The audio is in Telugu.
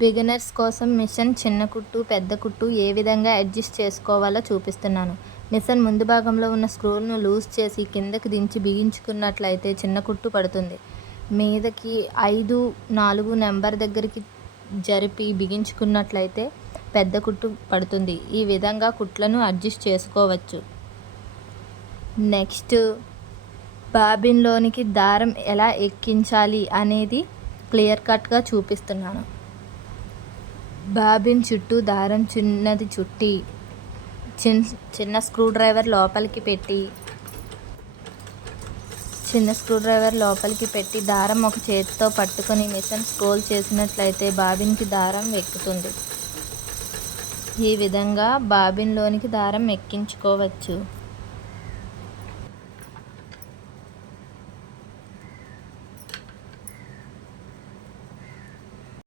బిగినర్స్ కోసం మిషన్ చిన్న కుట్టు, పెద్ద కుట్టు ఏ విధంగా అడ్జస్ట్ చేసుకోవాలో చూపిస్తున్నాను. మిషన్ ముందు భాగంలో ఉన్న స్క్రూలను లూజ్ చేసి కిందకి దించి బిగించుకున్నట్లయితే చిన్న కుట్టు పడుతుంది. మీదకి 5, 4 నెంబర్ దగ్గరికి జరిపి బిగించుకున్నట్లయితే పెద్ద కుట్టు పడుతుంది. ఈ విధంగా కుట్లను అడ్జస్ట్ చేసుకోవచ్చు. నెక్స్ట్ బాబిన్లోనికి దారం ఎలా ఎక్కించాలి అనేది క్లియర్ కట్గా చూపిస్తున్నాను. బాబిన్ చుట్టూ దారం చిన్నది చుట్టి చిన్న స్క్రూ డ్రైవర్ లోపలికి పెట్టి దారం ఒక చేతితో పట్టుకొని మిషన్ స్క్రోల్ చేసినట్లయితే బాబిన్కి దారం ఎక్కుతుంది. ఈ విధంగా బాబిన్లోనికి దారం ఎక్కించుకోవచ్చు.